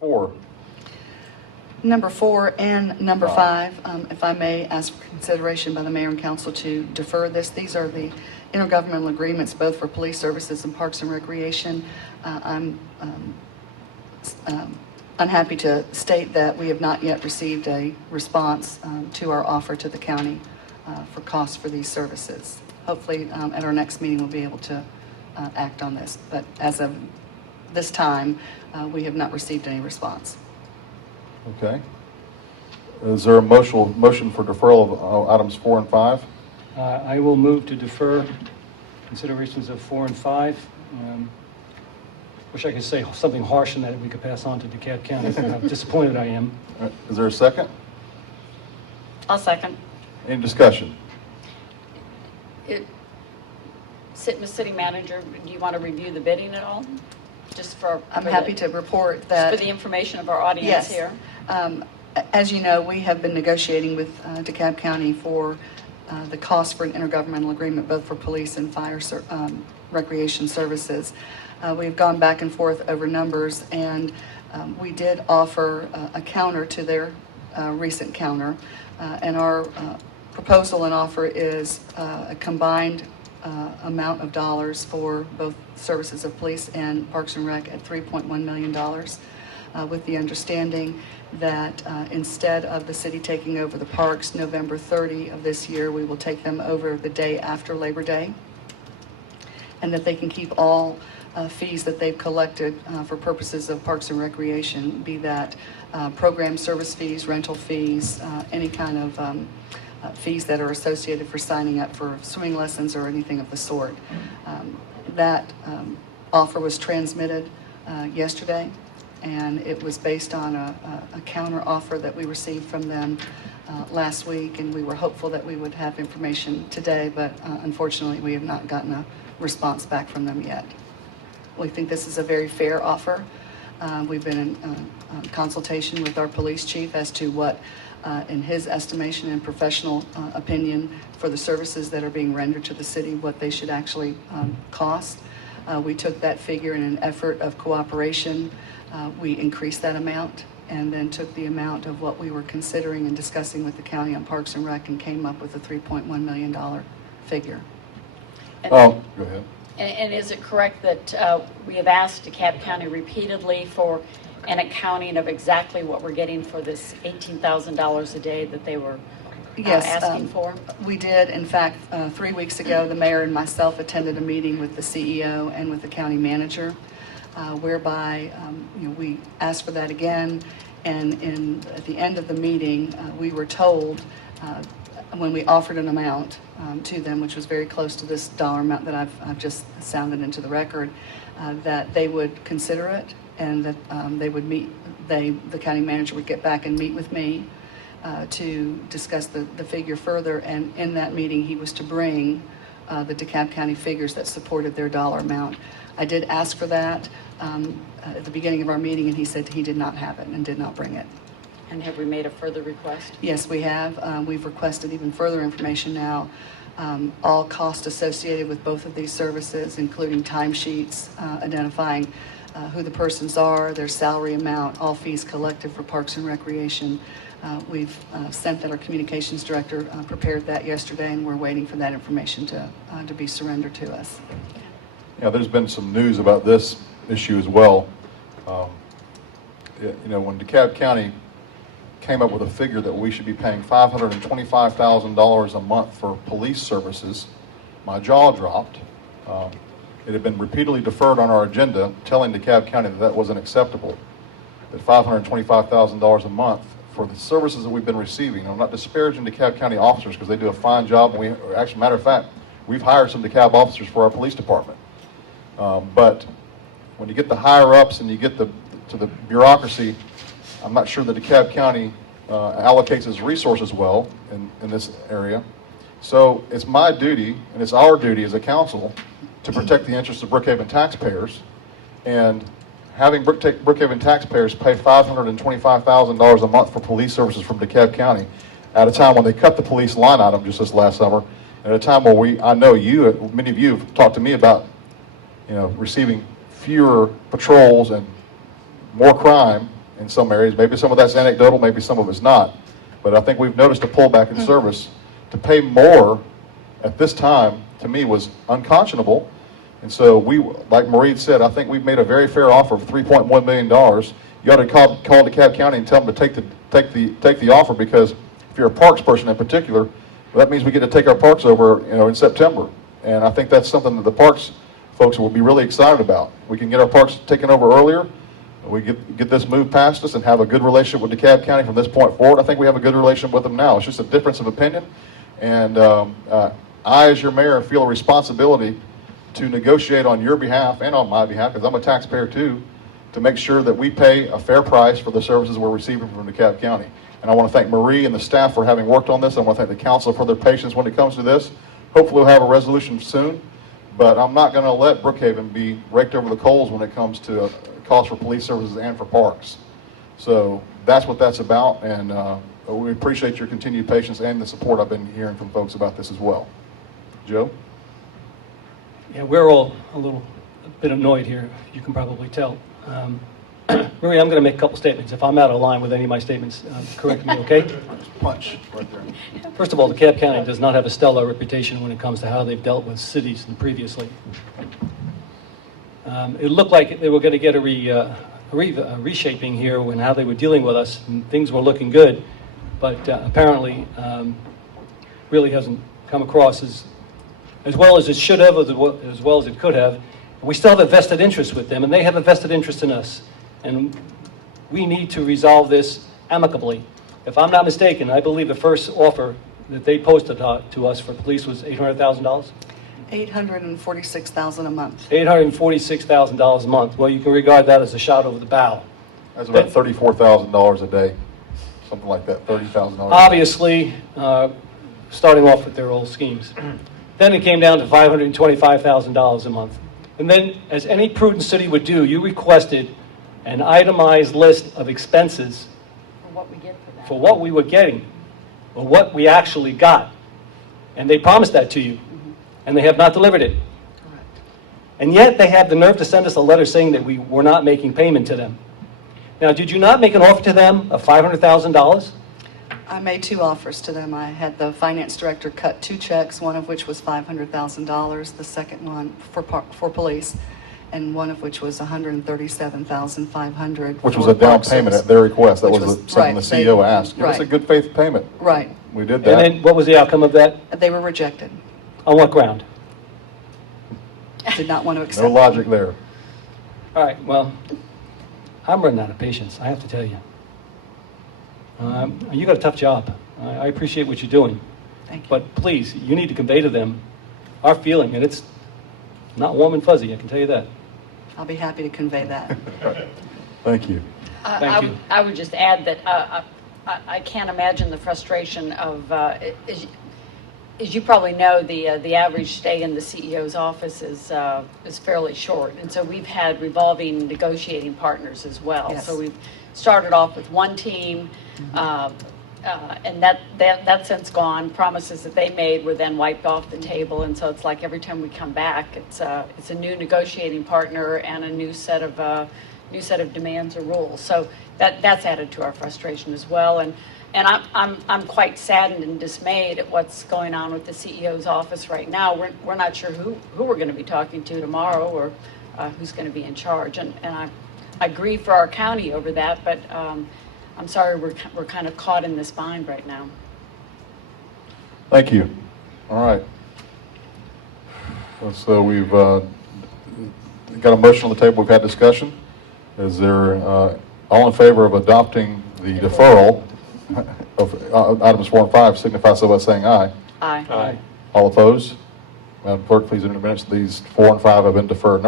4. Number 4 and number 5, if I may ask for consideration by the mayor and council to defer this. These are the intergovernmental agreements both for police services and parks and recreation. I'm unhappy to state that we have not yet received a response to our offer to the county for costs for these services. Hopefully at our next meeting we'll be able to act on this, but as of this time we have not received any response. Okay. Is there a motion for deferral of items 4 and 5? I will move to defer considerations of 4 and 5. Wish I could say something harsh in that we could pass on to DeKalb County. How disappointed I am. Is there a second? I'll second. Any discussion? Ms. City Manager, do you want to review the bidding at all? Just for I'm happy to report that for the information of our audience yes, here. As you know, we have been negotiating with DeKalb County for the cost for an intergovernmental agreement, both for police and fire recreation services. We've gone back and forth over numbers, and we did offer a counter to their recent counter, and our proposal and offer is a combined amount of dollars for both services of police and Parks and Rec at $3.1 million, with the understanding that instead of the city taking over the parks November 30 of this year, we will take them over the day after Labor Day, and that they can keep all fees that they've collected for purposes of Parks and Recreation, be that program service fees, rental fees, any kind of fees that are associated for signing up for swimming lessons or anything of the sort. That offer was transmitted yesterday, and it was based on a counter offer that we received from them last week, and we were hopeful that we would have information today, but unfortunately we have not gotten a response back from them yet. We think this is a very fair offer. We've been in consultation with our police chief as to what in his estimation and professional opinion for the services that are being rendered to the city, what they should actually cost. We took that figure in an effort of cooperation. We increased that amount and then took the amount of what we were considering and discussing with the county on Parks and Rec and came up with a $3.1 million figure. And, Oh, go ahead. and is it correct that we have asked DeKalb County repeatedly for an accounting of exactly what we're getting for this $18,000 a day that they were asking for? We did. In fact, 3 weeks ago, the mayor and myself attended a meeting with the CEO and with the county manager, whereby we asked for that again. And at the end of the meeting, we were told when we offered an amount to them, which was very close to this dollar amount that I've just sounded into the record, that they would consider it, and that they would meet. The county manager would get back and meet with me to discuss the figure further. And in that meeting, he was to bring the DeKalb County figures that supported their dollar amount. I did ask for that at the beginning of our meeting, and he said he did not have it and did not bring it. And have we made a further request? Yes, we have. We've requested even further information now. All costs associated with both of these services, including timesheets, identifying who the persons are, their salary amount, all fees collected for Parks and Recreation. We've sent that. Our communications director prepared that yesterday, and we're waiting for that information to be surrendered to us. Yeah, there's been some news about this issue as well. When DeKalb County came up with a figure that we should be paying $525,000 a month for police services, my jaw dropped. It had been repeatedly deferred on our agenda, telling DeKalb County that wasn't acceptable. That $525,000 a month for the services that we've been receiving. I'm not disparaging DeKalb County officers because they do a fine job. And matter of fact, we've hired some DeKalb officers for our police department. But when you get the higher ups and you get to the bureaucracy, I'm not sure that DeKalb County allocates its resources well in this area. So it's my duty, and it's our duty as a council, to protect the interests of Brookhaven taxpayers. And having Brookhaven taxpayers pay $525,000 a month for police services from DeKalb County at a time when they cut the police line item just this last summer, at a time where I know many of you have talked to me about, receiving fewer patrols and more crime, in some areas. Maybe some of that's anecdotal, maybe some of it's not. But I think we've noticed a pullback in service. To pay more at this time, to me, was unconscionable. And so we, like Maureen said, I think we've made a very fair offer of $3.1 million. You ought to call DeKalb County and tell them to take the offer, because if you're a parks person in particular, well, that means we get to take our parks over, in September. And I think that's something that the parks folks will be really excited about. We can get our parks taken over earlier. We get this move past us and have a good relationship with DeKalb County from this point forward. I think we have a good relationship with them now. It's just a difference of opinion. And I, as your mayor, feel a responsibility to negotiate on your behalf and on my behalf, because I'm a taxpayer too, to make sure that we pay a fair price for the services we're receiving from DeKalb County. And I want to thank Marie and the staff for having worked on this. I want to thank the council for their patience when it comes to this. Hopefully we'll have a resolution soon, but I'm not going to let Brookhaven be raked over the coals when it comes to costs for police services and for parks. So that's what that's about, and we appreciate your continued patience and the support I've been hearing from folks about this as well. Joe? Yeah, we're all a bit annoyed here, you can probably tell. Marie, I'm going to make a couple statements. If I'm out of line with any of my statements, correct me, okay? Punch right there. First of all, DeKalb County does not have a stellar reputation when it comes to how they've dealt with cities previously. It looked like they were going to get a reshaping here when how they were dealing with us, and things were looking good, but apparently really hasn't come across as well as it should have, as well as it could have. We still have a vested interest with them, and they have a vested interest in us. And we need to resolve this amicably. If I'm not mistaken, I believe the first offer that they posted to us for police was $800,000? $846,000 a month. $846,000 a month. Well, you can regard that as a shot over the bow. That's about $34,000 a day, something like that, $30,000. Obviously, starting off with their old schemes. Then it came down to $525,000 a month. And then, as any prudent city would do, you requested an itemized list of expenses For what we get for that. for what we were getting, or what we actually got. And they promised that to you, and they have not delivered it. Correct. And yet they have the nerve to send us a letter saying that we were not making payment to them. Now, did you not make an offer to them of $500,000? I made two offers to them. I had the finance director cut two checks, one of which was $500,000, the second one for police, and one of which was $137,500. Which was a down payment at their request. That Which was was- something right, the CEO asked. Give us a right. good faith payment. Right. We did And that. then what was the outcome of that? They were rejected. On what ground? Did not want to accept. No logic there. All right, well, I'm running out of patience, I have to tell you. You got a tough job. I appreciate what you're doing. Thank you. But please, you need to convey to them our feeling, and it's not warm and fuzzy, I can tell you that. I'll be happy to convey that. Thank you. Thank you. I would just add that I can't imagine the frustration of, as you probably know, the average stay in the CEO's office is fairly short. And so we've had revolving negotiating partners as well. Yes. So we've started off with one team, and that's since gone. Promises that they made were then wiped off the table, and so it's like every time we come back, it's a new negotiating partner and a new set of demands or rules. So that's added to our frustration as well. And I'm quite saddened and dismayed at what's going on with the CEO's office right now. We're not sure who we're going to be talking to tomorrow, or who's going to be in charge. And I grieve for our county over that, but I'm sorry we're kind of caught in this bind right now. Thank you. All right. So we've got a motion on the table. We've had discussion. Is there all in favor of adopting the deferral of items 4 and 5? Signify so by saying aye. Aye. Aye. All opposed? Madam Clerk, please enter the minutes. These 4 and 5 have been deferred.